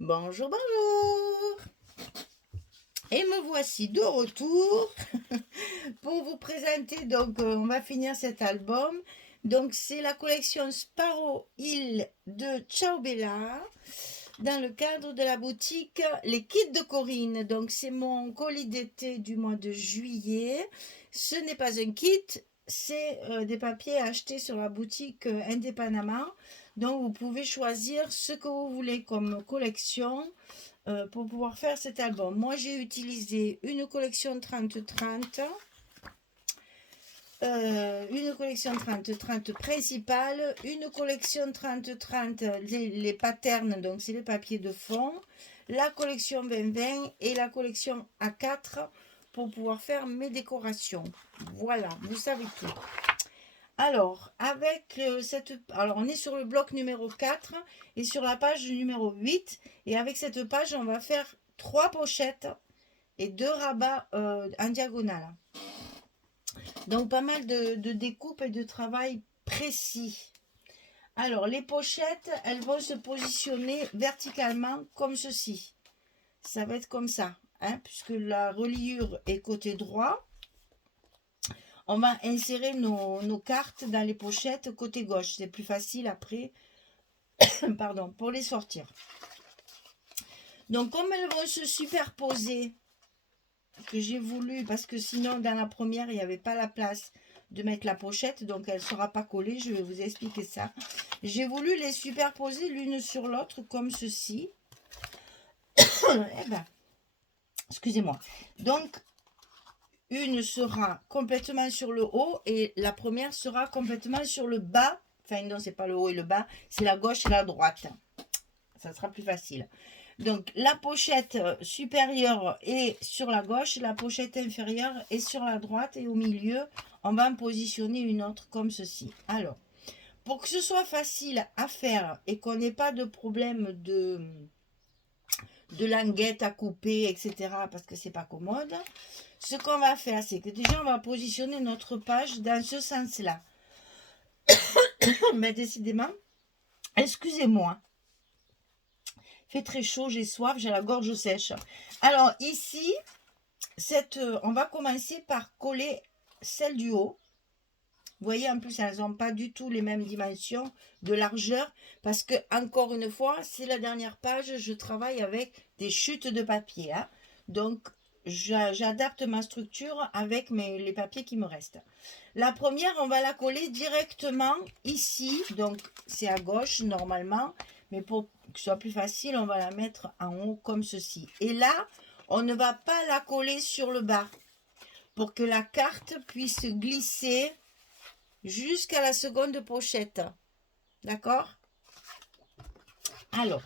Bonjour, bonjour. Et me voici de retour pour vous présenter, donc on va finir cet album. Donc c'est la collection Sparrow Hill de Ciao Bella dans le cadre de la boutique Les Kits de Corinne. Donc c'est mon colis d'été du mois de juillet. Ce n'est pas un kit, c'est des papiers achetés sur la boutique indépendamment. Donc vous pouvez choisir ce que vous voulez comme collection pour pouvoir faire cet album. Moi, j'ai utilisé une collection 30-30, une collection 30-30 principale, une collection 30-30, les patterns, donc c'est les papiers de fond, la collection 20-20 et la collection A4 pour pouvoir faire mes décorations. Voilà, vous savez tout. Alors, alors on est sur le bloc numéro 4 et sur la page numéro 8. Et avec cette page, on va faire 3 pochettes et 2 rabats en diagonale. Donc, pas mal de découpe et de travail précis. Alors, les pochettes, elles vont se positionner verticalement comme ceci. Ça va être comme ça, hein, puisque la reliure est côté droit. On va insérer nos cartes dans les pochettes côté gauche. C'est plus facile après pardon, pour les sortir. Donc comme elles vont se superposer, que j'ai voulu, parce que sinon dans la première il n'y avait pas la place de mettre la pochette, donc elle ne sera pas collée, je vais vous expliquer ça. J'ai voulu les superposer l'une sur l'autre comme ceci. Eh ben, excusez-moi. Donc une sera complètement sur le haut et la première sera complètement sur le bas. Enfin non, c'est pas le haut et le bas, c'est la gauche et la droite. Ça sera plus facile. Donc la pochette supérieure est sur la gauche, la pochette inférieure est sur la droite et au milieu, on va en positionner une autre comme ceci. Alors, pour que ce soit facile à faire et qu'on n'ait pas de problème de languette à couper, etc., parce que c'est pas commode, ce qu'on va faire, c'est que déjà, on va positionner notre page dans ce sens-là. Mais décidément, excusez-moi, fait très chaud, j'ai soif, j'ai la gorge sèche. Alors ici, on va commencer par coller celle du haut. Vous voyez, en plus, elles n'ont pas du tout les mêmes dimensions de largeur parce que, encore une fois, c'est la dernière page, je travaille avec des chutes de papier. Hein. Donc, j'adapte ma structure avec les papiers qui me restent. La première, on va la coller directement ici. Donc, c'est à gauche, normalement. Mais pour que ce soit plus facile, on va la mettre en haut comme ceci. Et là, on ne va pas la coller sur le bas pour que la carte puisse glisser jusqu'à la seconde pochette. D'accord? Alors,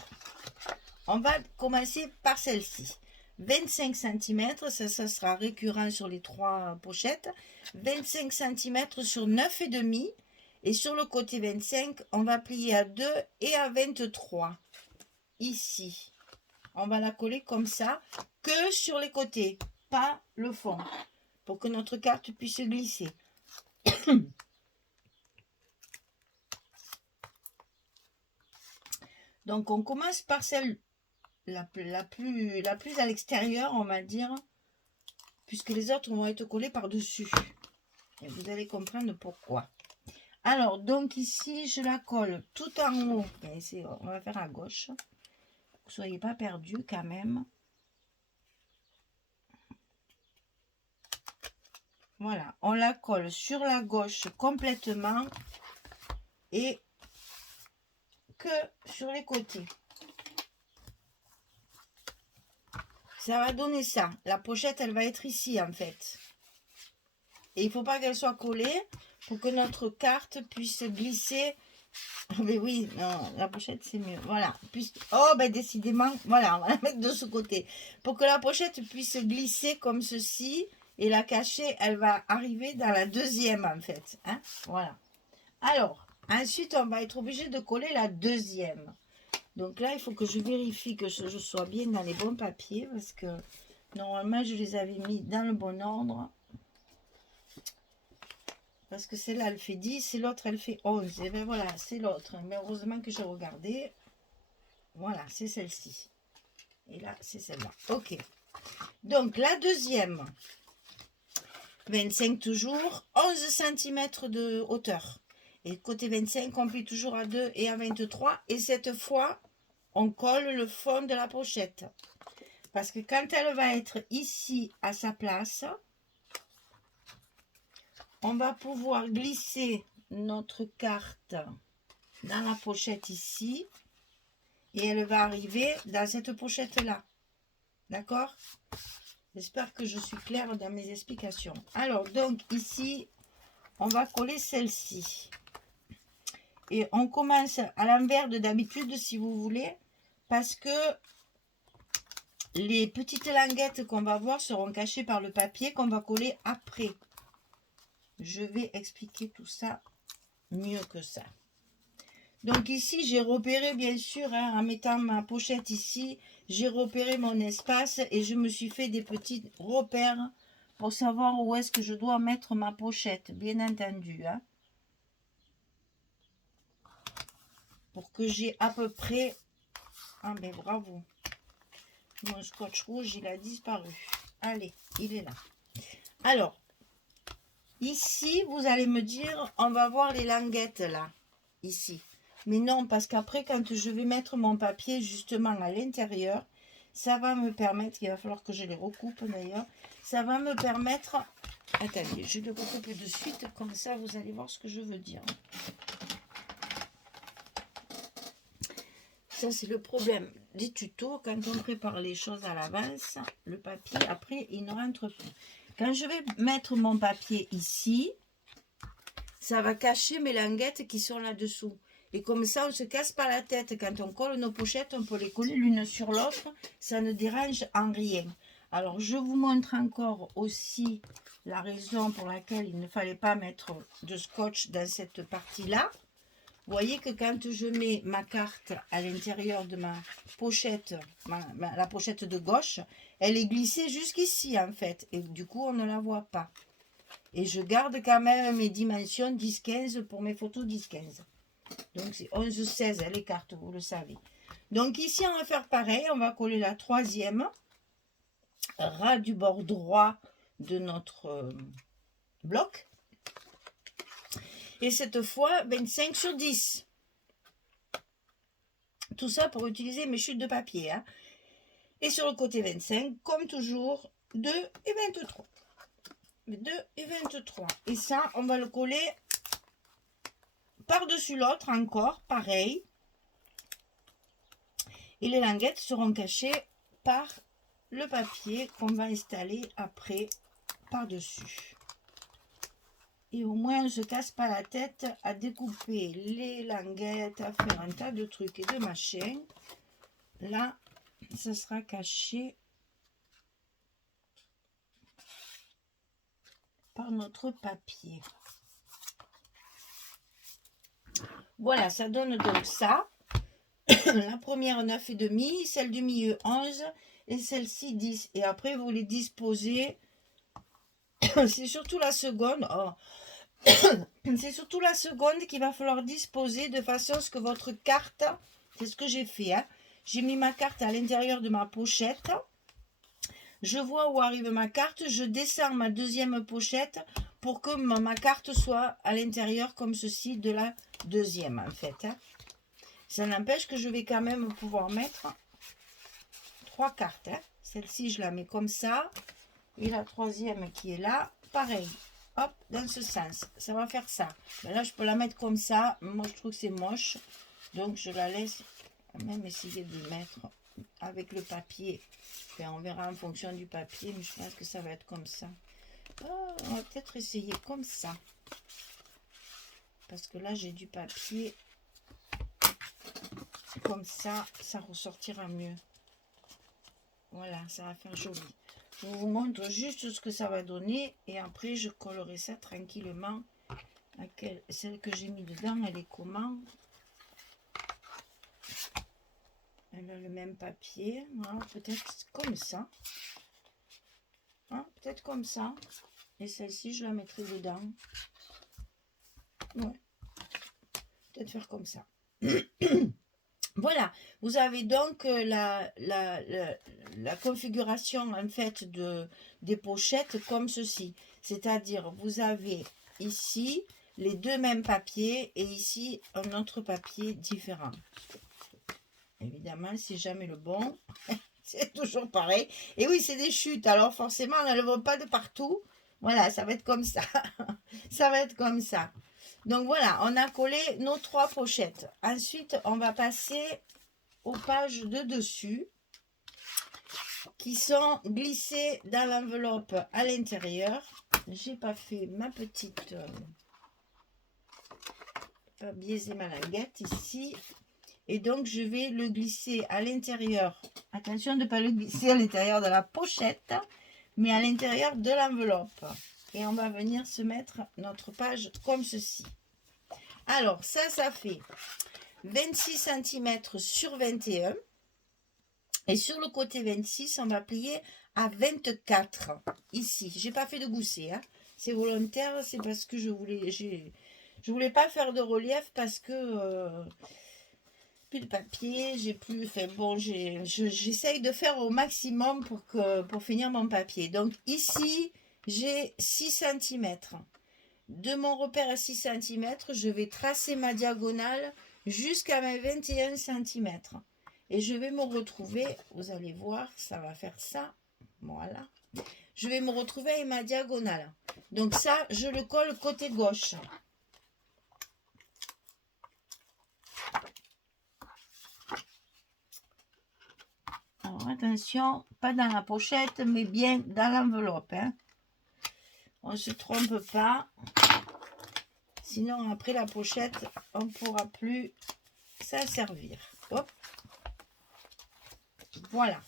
on va commencer par celle-ci. 25 cm, ça sera récurrent sur les 3 pochettes. 25 cm sur 9,5. Et sur le côté 25, on va plier à 2 et à 23. Ici. On va la coller comme ça, que sur les côtés, pas le fond. Pour que notre carte puisse glisser. Donc on commence par celle la plus à l'extérieur, on va dire, puisque les autres vont être collés par-dessus. Et vous allez comprendre pourquoi. Alors, donc ici, je la colle tout en haut. On va faire à gauche. Vous ne soyez pas perdus quand même. Voilà, on la colle sur la gauche complètement et que sur les côtés. Ça va donner ça. La pochette, elle va être ici en fait. Et il ne faut pas qu'elle soit collée pour que notre carte puisse glisser. Mais oui, non, la pochette c'est mieux. Voilà. Oh, ben décidément, voilà, on va la mettre de ce côté. Pour que la pochette puisse glisser comme ceci et la cacher, elle va arriver dans la deuxième en fait. Hein, voilà. Alors, ensuite, on va être obligé de coller la deuxième. Donc là, il faut que je vérifie que je sois bien dans les bons papiers parce que normalement, je les avais mis dans le bon ordre. Parce que celle-là, elle fait 10 et l'autre, elle fait 11. Et bien voilà, c'est l'autre. Mais heureusement que j'ai regardé. Voilà, c'est celle-ci. Et là, c'est celle-là. Ok. Donc, la deuxième, 25 toujours, 11 cm de hauteur. Et côté 25, on plie toujours à 2 et à 23. Et cette fois, on colle le fond de la pochette. Parce que quand elle va être ici à sa place, on va pouvoir glisser notre carte dans la pochette ici. Et elle va arriver dans cette pochette-là. D'accord? J'espère que je suis claire dans mes explications. Alors, donc, ici, on va coller celle-ci. Et on commence à l'envers de d'habitude, si vous voulez, parce que les petites languettes qu'on va voir seront cachées par le papier qu'on va coller après. Je vais expliquer tout ça mieux que ça. Donc ici, j'ai repéré, bien sûr, hein, en mettant ma pochette ici, j'ai repéré mon espace et je me suis fait des petits repères pour savoir où est-ce que je dois mettre ma pochette, bien entendu. Hein, pour que j'ai à peu près... Ah ben bravo. Mon scotch rouge, il a disparu. Allez, il est là. Alors, ici, vous allez me dire, on va voir les languettes là, ici. Mais non, parce qu'après, quand je vais mettre mon papier justement à l'intérieur, ça va me permettre, il va falloir que je les recoupe d'ailleurs, ça va me permettre, attendez, je les recoupe de suite, comme ça vous allez voir ce que je veux dire. Ça c'est le problème des tutos, quand on prépare les choses à l'avance, le papier après il ne rentre plus. Quand je vais mettre mon papier ici, ça va cacher mes languettes qui sont là-dessous. Et comme ça, on ne se casse pas la tête. Quand on colle nos pochettes, on peut les coller l'une sur l'autre. Ça ne dérange en rien. Alors, je vous montre encore aussi la raison pour laquelle il ne fallait pas mettre de scotch dans cette partie-là. Vous voyez que quand je mets ma carte à l'intérieur de ma pochette, la pochette de gauche, elle est glissée jusqu'ici en fait. Et du coup, on ne la voit pas. Et je garde quand même mes dimensions 10-15 pour mes photos 10-15. Donc c'est 11-16 les cartes, vous le savez. Donc ici on va faire pareil, on va coller la troisième ras du bord droit de notre bloc. Et cette fois 25 sur 10. Tout ça pour utiliser mes chutes de papier. Hein. Et sur le côté 25, comme toujours, 2 et 23. 2 et 23. Et ça, on va le coller par-dessus l'autre encore, pareil. Et les languettes seront cachées par le papier qu'on va installer après par-dessus. Et au moins, on ne se casse pas la tête à découper les languettes, à faire un tas de trucs et de machins. Là, ça sera caché par notre papier. Voilà, ça donne donc ça. La première 9,5, celle du milieu 11 et celle-ci 10. Et après, vous les disposez. C'est surtout la seconde. Oh. C'est surtout la seconde qu'il va falloir disposer de façon à ce que votre carte, c'est ce que j'ai fait. Hein. J'ai mis ma carte à l'intérieur de ma pochette. Je vois où arrive ma carte. Je descends ma deuxième pochette pour que ma carte soit à l'intérieur comme ceci de la deuxième en fait. Hein. Ça n'empêche que je vais quand même pouvoir mettre 3 cartes. Hein. Celle-ci, je la mets comme ça. Et la troisième qui est là, pareil. Hop, dans ce sens. Ça va faire ça. Mais là, je peux la mettre comme ça. Moi, je trouve que c'est moche. Donc, je la laisse même essayer de mettre avec le papier. Enfin, on verra en fonction du papier. Mais je pense que ça va être comme ça. Oh, on va peut-être essayer comme ça. Parce que là, j'ai du papier. Comme ça, ça ressortira mieux. Voilà, ça va faire joli. Je vous montre juste ce que ça va donner. Et après, je collerai ça tranquillement. Celle que j'ai mis dedans, elle est comment? Elle a le même papier. Voilà, peut-être comme ça. Hein, peut-être comme ça. Et celle-ci, je la mettrai dedans. Ouais. Peut-être faire comme ça. Voilà, vous avez donc la configuration en fait des pochettes comme ceci. C'est-à-dire, vous avez ici les deux mêmes papiers et ici un autre papier différent. Évidemment, c'est jamais le bon. C'est toujours pareil. Et oui, c'est des chutes. Alors forcément, elles ne vont pas de partout. Voilà, ça va être comme ça. Ça va être comme ça. Donc voilà, on a collé nos 3 pochettes. Ensuite, on va passer aux pages de dessus qui sont glissées dans l'enveloppe à l'intérieur. J'ai pas fait ma petite... pas biaiser ma languette ici. Et donc, je vais le glisser à l'intérieur. Attention de ne pas le glisser à l'intérieur de la pochette, mais à l'intérieur de l'enveloppe. Et on va venir se mettre notre page comme ceci. Alors, ça fait 26 cm sur 21. Et sur le côté 26, on va plier à 24. Ici, j'ai pas fait de gousset. Hein. C'est volontaire, c'est parce que je voulais pas faire de relief parce que... plus de papier, j'ai plus, enfin bon, j'essaye de faire au maximum pour finir mon papier. Donc ici, j'ai 6 cm. De mon repère à 6 cm, je vais tracer ma diagonale jusqu'à mes 21 cm. Et je vais me retrouver, vous allez voir, ça va faire ça, voilà. Je vais me retrouver avec ma diagonale. Donc ça, je le colle côté gauche. Alors attention, pas dans la pochette, mais bien dans l'enveloppe. Hein. On ne se trompe pas. Sinon, après la pochette, on ne pourra plus s'en servir. Hop. Voilà.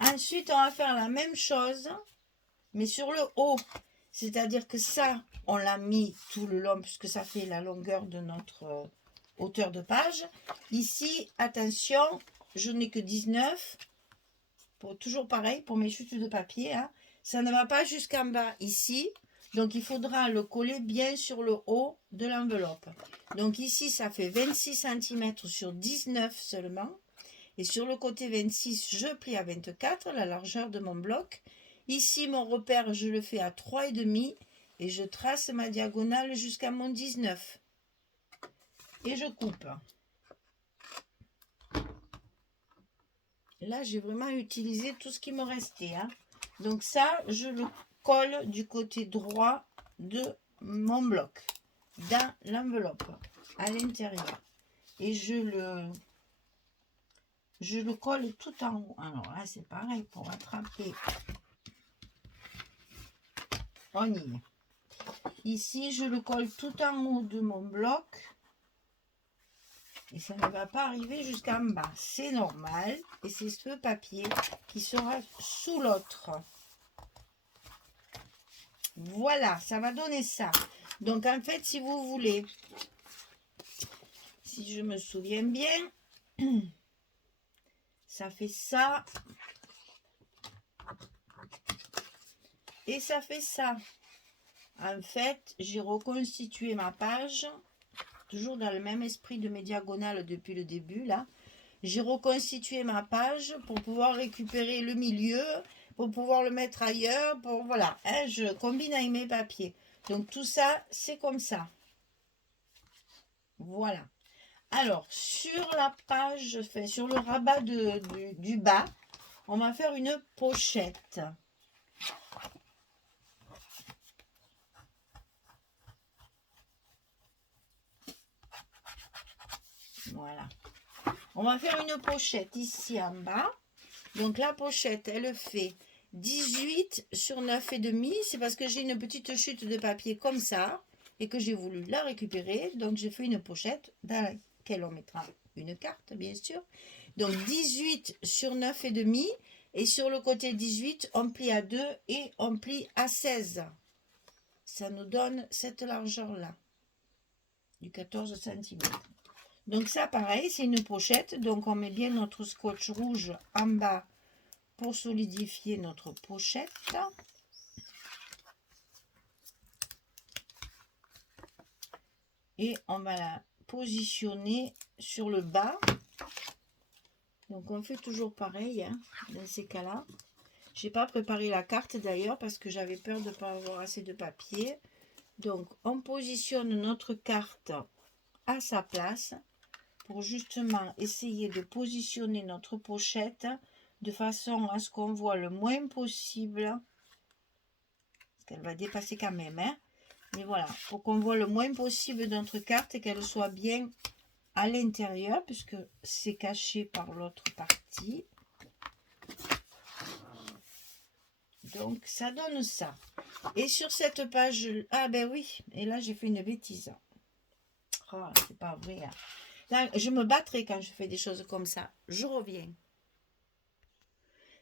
Ensuite, on va faire la même chose, mais sur le haut. C'est-à-dire que ça, on l'a mis tout le long, puisque ça fait la longueur de notre hauteur de page. Ici, attention, je n'ai que 19. Toujours pareil pour mes chutes de papier. Hein. Ça ne va pas jusqu'en bas ici. Donc, il faudra le coller bien sur le haut de l'enveloppe. Donc, ici, ça fait 26 cm sur 19 seulement. Et sur le côté 26, je plie à 24, la largeur de mon bloc. Ici, mon repère, je le fais à 3,5 et je trace ma diagonale jusqu'à mon 19. Et je coupe. Là, j'ai vraiment utilisé tout ce qui me restait. Hein. Donc ça, je le colle du côté droit de mon bloc, dans l'enveloppe, à l'intérieur. Et je le colle tout en haut. Alors là, c'est pareil, pour attraper. On y est. Ici, je le colle tout en haut de mon bloc. Et ça ne va pas arriver jusqu'en bas. C'est normal. Et c'est ce papier qui sera sous l'autre. Voilà, ça va donner ça. Donc, en fait, si vous voulez, si je me souviens bien, ça fait ça. Et ça fait ça. En fait, j'ai reconstitué ma page, toujours dans le même esprit de mes diagonales depuis le début, là. J'ai reconstitué ma page pour pouvoir récupérer le milieu, pour pouvoir le mettre ailleurs, voilà, hein, je combine avec mes papiers. Donc tout ça, c'est comme ça. Voilà. Alors, sur la page, enfin, sur le rabat du bas, on va faire une pochette. Voilà. On va faire une pochette ici en bas. Donc la pochette, elle fait 18 sur 9,5. C'est parce que j'ai une petite chute de papier comme ça et que j'ai voulu la récupérer. Donc j'ai fait une pochette dans laquelle on mettra une carte, bien sûr. Donc 18 sur 9,5. Et sur le côté 18, on plie à 2 et on plie à 16. Ça nous donne cette largeur-là, du 14 cm. Donc ça, pareil, c'est une pochette. Donc on met bien notre scotch rouge en bas pour solidifier notre pochette. Et on va la positionner sur le bas. Donc on fait toujours pareil hein, dans ces cas-là. J'ai pas préparé la carte d'ailleurs parce que j'avais peur de ne pas avoir assez de papier. Donc on positionne notre carte à sa place pour justement essayer de positionner notre pochette de façon à ce qu'on voit le moins possible. Parce qu'elle va dépasser quand même. Hein. Mais voilà, pour qu'on voit le moins possible notre carte et qu'elle soit bien à l'intérieur puisque c'est caché par l'autre partie. Donc ça donne ça. Et sur cette page, ah ben oui, et là j'ai fait une bêtise. Oh, c'est pas vrai. Hein. Là, je me battrai quand je fais des choses comme ça. Je reviens.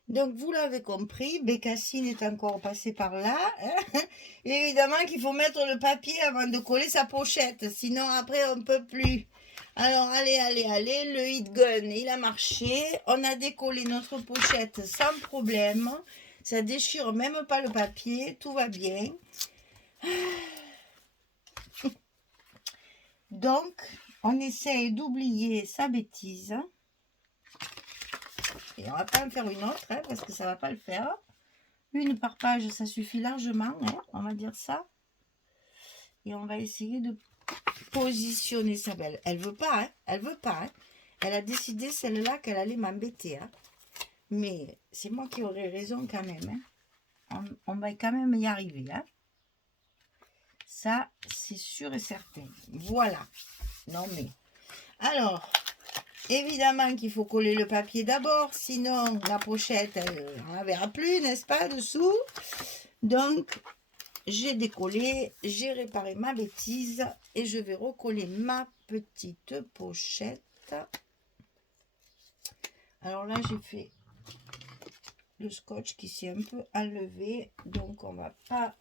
Donc vous l'avez compris, Bécassine est encore passée par là. Hein. Évidemment qu'il faut mettre le papier avant de coller sa pochette. Sinon après on ne peut plus. Alors allez, le heat gun, il a marché. On a décollé notre pochette sans problème. Ça déchire même pas le papier, tout va bien. Donc, on essaye d'oublier sa bêtise. Et on va pas en faire une autre, hein, parce que ça va pas le faire. Une par page, ça suffit largement, hein, on va dire ça. Et on va essayer de positionner sa belle. Elle veut pas, hein, elle veut pas. Hein. Elle a décidé, celle-là, qu'elle allait m'embêter. Hein. Mais c'est moi qui aurais raison quand même. Hein. On va quand même y arriver. Hein. Ça, c'est sûr et certain. Voilà. Non mais. Alors, évidemment qu'il faut coller le papier d'abord. Sinon, la pochette, on ne la verra plus, n'est-ce pas, dessous. Donc, j'ai décollé, j'ai réparé ma bêtise. Et je vais recoller ma petite pochette. Alors là, j'ai fait le scotch qui s'est un peu enlevé. Donc, on ne va pas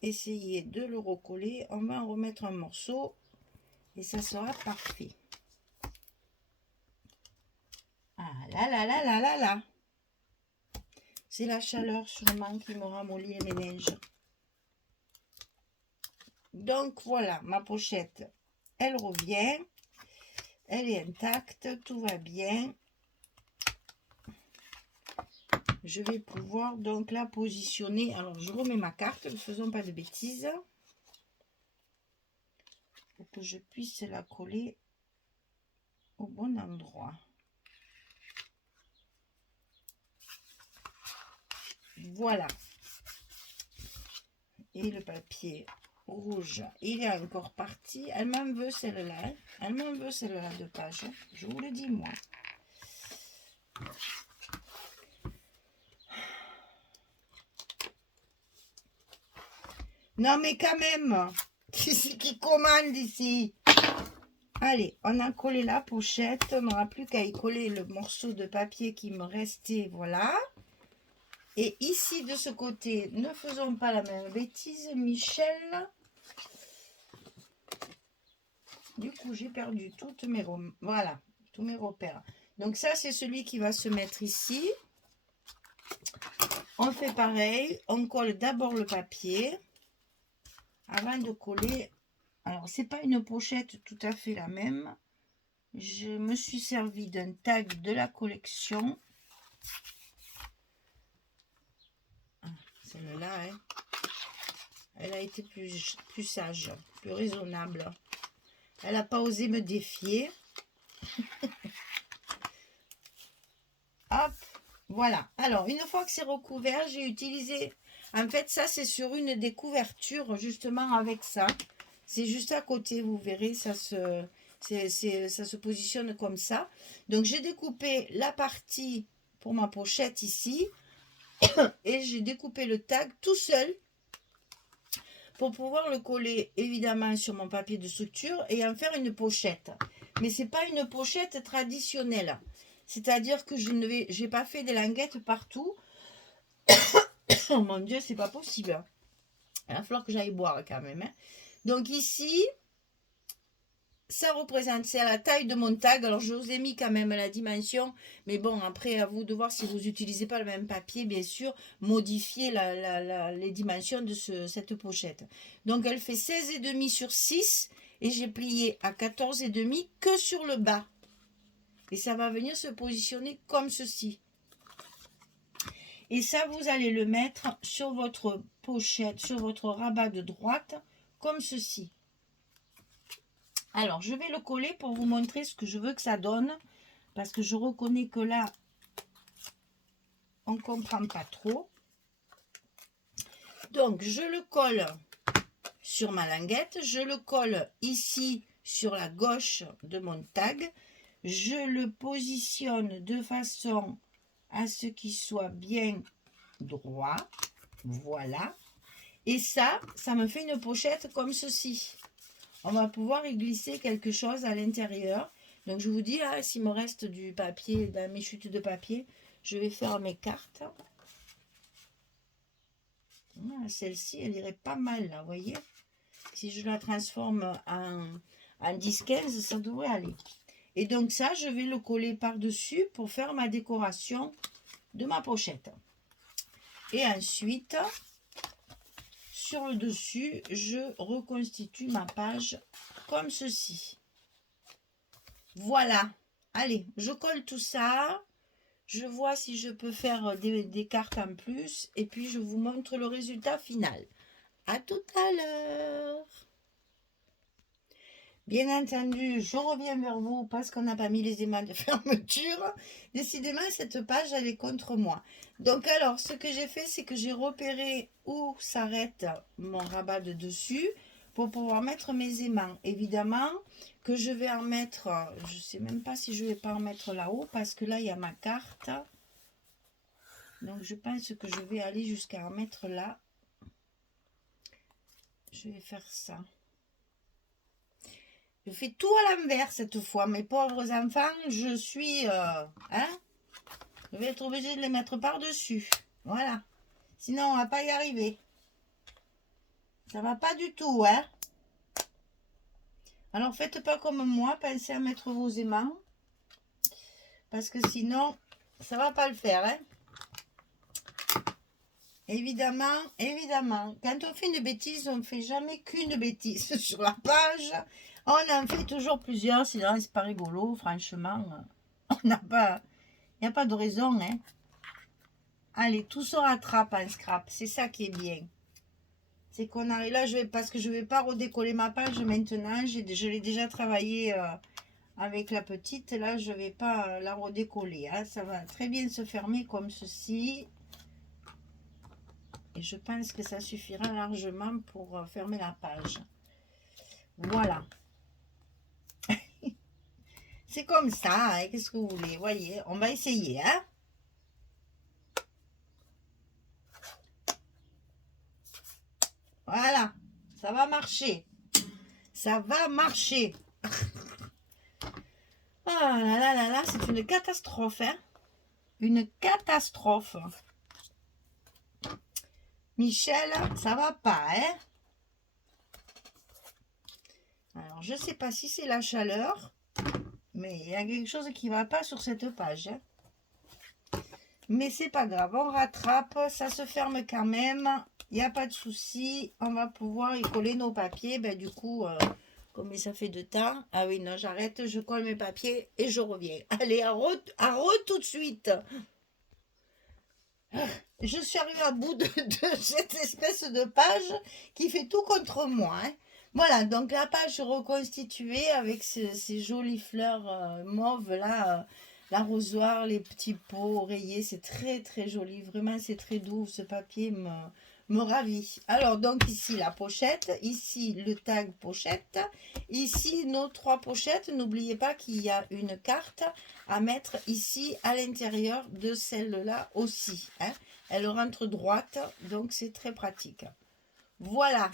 essayer de le recoller. On va en remettre un morceau et ça sera parfait. Ah là là là là là là. C'est la chaleur sûrement qui me ramollit les méninges. Donc voilà, ma pochette, elle revient. Elle est intacte, tout va bien. Je vais pouvoir donc la positionner. Alors je remets ma carte, ne faisons pas de bêtises. Pour que je puisse la coller au bon endroit. Voilà. Et le papier rouge, il est encore parti. Elle m'en veut celle-là. Elle m'en veut celle-là de page. Je vous le dis, moi. Non, mais quand même. Qui commande ici? Allez, on a collé la pochette. On n'aura plus qu'à y coller le morceau de papier qui me restait. Voilà. Et ici, de ce côté, ne faisons pas la même bêtise, Michel. Du coup, j'ai perdu toutes mes voilà, tous mes repères. Donc ça, c'est celui qui va se mettre ici. On fait pareil. On colle d'abord le papier avant de coller. Alors, c'est pas une pochette tout à fait la même. Je me suis servi d'un tag de la collection. Celle-là, hein, elle a été plus sage, plus raisonnable. Elle n'a pas osé me défier. Hop, voilà. Alors, une fois que c'est recouvert, j'ai utilisé... En fait, ça, c'est sur une des couvertures, justement, avec ça. C'est juste à côté, vous verrez, ça se positionne comme ça. Donc, j'ai découpé la partie pour ma pochette ici. Et j'ai découpé le tag tout seul pour pouvoir le coller évidemment sur mon papier de structure et en faire une pochette. Mais c'est pas une pochette traditionnelle. C'est-à-dire que je n'ai pas fait des languettes partout. Oh mon Dieu, c'est pas possible. Il va falloir que j'aille boire quand même. Hein. Donc ici, ça représente, c'est à la taille de mon tag. Alors je vous ai mis quand même la dimension. Mais bon, après, à vous de voir si vous n'utilisez pas le même papier, bien sûr, modifier les dimensions de cette pochette. Donc elle fait 16,5 sur 6. Et j'ai plié à 14,5 que sur le bas. et ça va venir se positionner comme ceci. Et ça, vous allez le mettre sur votre pochette, sur votre rabat de droite, comme ceci. Alors, je vais le coller pour vous montrer ce que je veux que ça donne, parce que je reconnais que là, on ne comprend pas trop. Donc, je le colle sur ma languette, je le colle ici sur la gauche de mon tag, je le positionne de façon à ce qu'il soit bien droit, voilà, et ça me fait une pochette comme ceci. On va pouvoir y glisser quelque chose à l'intérieur. Donc je vous dis là, s'il me reste du papier, dans mes chutes de papier, je vais faire mes cartes. Celle-ci, elle irait pas mal là, vous voyez. Si je la transforme en 10-15, ça devrait aller. Et donc ça, je vais le coller par-dessus pour faire ma décoration de ma pochette. Et ensuite, sur le dessus, je reconstitue ma page comme ceci. Voilà. Allez, je colle tout ça. Je vois si je peux faire des cartes en plus. Et puis, je vous montre le résultat final. À tout à l'heure. Bien entendu, je reviens vers vous parce qu'on n'a pas mis les aimants de fermeture. Décidément, cette page, elle est contre moi. Donc, alors, ce que j'ai fait, c'est que j'ai repéré où s'arrête mon rabat de dessus pour pouvoir mettre mes aimants. Évidemment que je vais en mettre, je ne sais même pas si je ne vais pas en mettre là-haut parce que là, il y a ma carte. Donc, je pense que je vais aller jusqu'à en mettre là. Je vais faire ça. Je fais tout à l'envers cette fois, mes pauvres enfants. Je suis... je vais être obligée de les mettre par-dessus. Voilà. Sinon, on ne va pas y arriver. Ça va pas du tout, hein. Alors, faites pas comme moi. Pensez à mettre vos aimants. Parce que sinon, ça va pas le faire, hein. Évidemment, évidemment. Quand on fait une bêtise, on ne fait jamais qu'une bêtise sur la page. On en fait toujours plusieurs, sinon c'est pas rigolo, franchement. On n'a pas, il n'y a pas de raison, hein. Allez, tout se rattrape en scrap, c'est ça qui est bien. C'est qu'on arrive là, parce que je ne vais pas redécoller ma page maintenant, je l'ai déjà travaillé avec la petite, là je ne vais pas la redécoller, hein. Ça va très bien se fermer comme ceci. Et je pense que ça suffira largement pour fermer la page. Voilà. C'est comme ça, hein, qu'est-ce que vous voulez, voyez, on va essayer, hein. Voilà, ça va marcher. Ça va marcher. Ah là là là là, c'est une catastrophe, hein. Une catastrophe. Michel, ça va pas, hein. Alors, je sais pas si c'est la chaleur, mais il y a quelque chose qui va pas sur cette page, hein. Mais c'est pas grave, on rattrape, ça se ferme quand même, il n'y a pas de souci, on va pouvoir y coller nos papiers. Ben, du coup, comme ça fait de temps, ah oui, non, j'arrête, je colle mes papiers et je reviens. Allez, à tout de suite. Je suis arrivée à bout de cette espèce de page qui fait tout contre moi, hein. Voilà, donc la page reconstituée avec ces jolies fleurs mauves là, l'arrosoir, les petits pots oreillers, c'est très très joli, vraiment c'est très doux, ce papier me ravit. Alors donc ici la pochette, ici le tag pochette, ici nos 3 pochettes. N'oubliez pas qu'il y a une carte à mettre ici à l'intérieur de celle-là aussi, hein. Elle rentre droite, donc c'est très pratique. Voilà,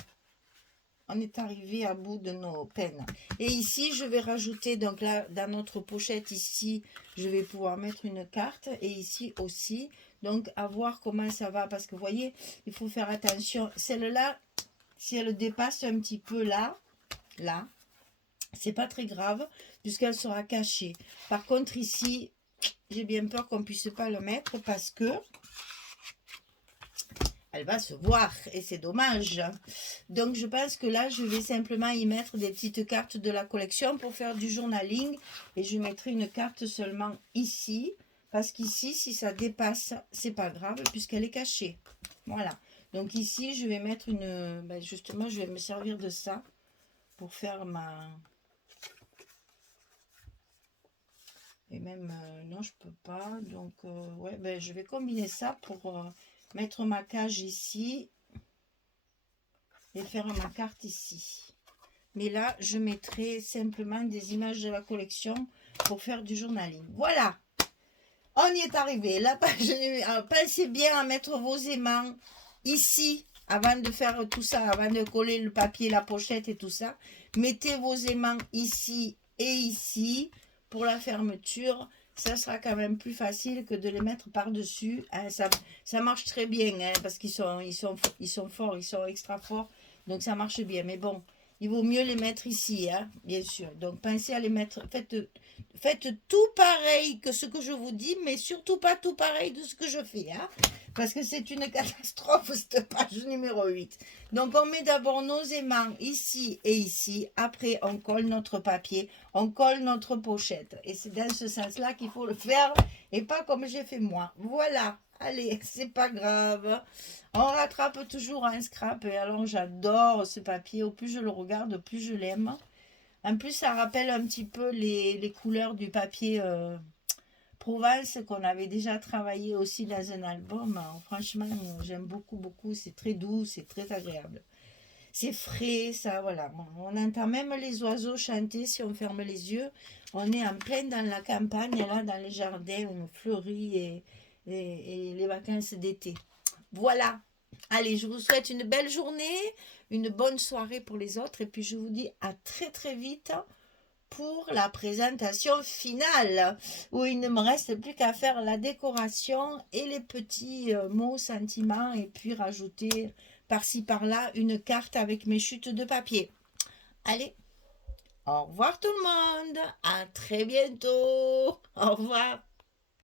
on est arrivé à bout de nos peines. Et ici, je vais rajouter, donc là, dans notre pochette, ici, je vais pouvoir mettre une carte. Et ici aussi, donc à voir comment ça va. Parce que vous voyez, il faut faire attention. Celle-là, si elle dépasse un petit peu là, c'est pas très grave, puisqu'elle sera cachée. Par contre, ici, j'ai bien peur qu'on puisse pas le mettre parce que elle va se voir et c'est dommage. Donc je pense que là je vais simplement y mettre des petites cartes de la collection pour faire du journaling et je mettrai une carte seulement ici parce qu'ici si ça dépasse c'est pas grave puisqu'elle est cachée. Voilà, donc ici je vais mettre une, ben justement je vais me servir de ça pour faire ma... Et même, non, je peux pas. Donc, ouais, ben, je vais combiner ça pour mettre ma cage ici et faire ma carte ici. Mais là, je mettrai simplement des images de la collection pour faire du journaling. Voilà, on y est arrivé. La page, pensez bien à mettre vos aimants ici avant de faire tout ça, avant de coller le papier, la pochette et tout ça. Mettez vos aimants ici et ici. Pour la fermeture, ça sera quand même plus facile que de les mettre par-dessus. Hein, ça marche très bien, hein, parce qu'ils sont forts, ils sont extra forts. Donc ça marche bien. Mais bon, il vaut mieux les mettre ici, hein, bien sûr. Donc pensez à les mettre. Faites tout pareil que ce que je vous dis, mais surtout pas tout pareil de ce que je fais. Hein, parce que c'est une catastrophe, cette page numéro 8. Donc on met d'abord nos aimants ici et ici. Après on colle notre papier, on colle notre pochette. Et c'est dans ce sens-là qu'il faut le faire et pas comme j'ai fait moi. Voilà, allez, c'est pas grave. On rattrape toujours un scrap et alors j'adore ce papier. Au plus je le regarde, au plus je l'aime. En plus ça rappelle un petit peu les couleurs du papier Provence qu'on avait déjà travaillé aussi dans un album. Franchement, j'aime beaucoup, beaucoup. C'est très doux, c'est très agréable. C'est frais, ça, voilà. On entend même les oiseaux chanter si on ferme les yeux. On est en plein dans la campagne, là, dans les jardins fleuris et les vacances d'été. Voilà. Allez, je vous souhaite une belle journée, une bonne soirée pour les autres. Et puis, je vous dis à très, très vite pour la présentation finale, où il ne me reste plus qu'à faire la décoration et les petits mots, sentiments, et puis rajouter par-ci par-là une carte avec mes chutes de papier. Allez, au revoir tout le monde, à très bientôt, au revoir.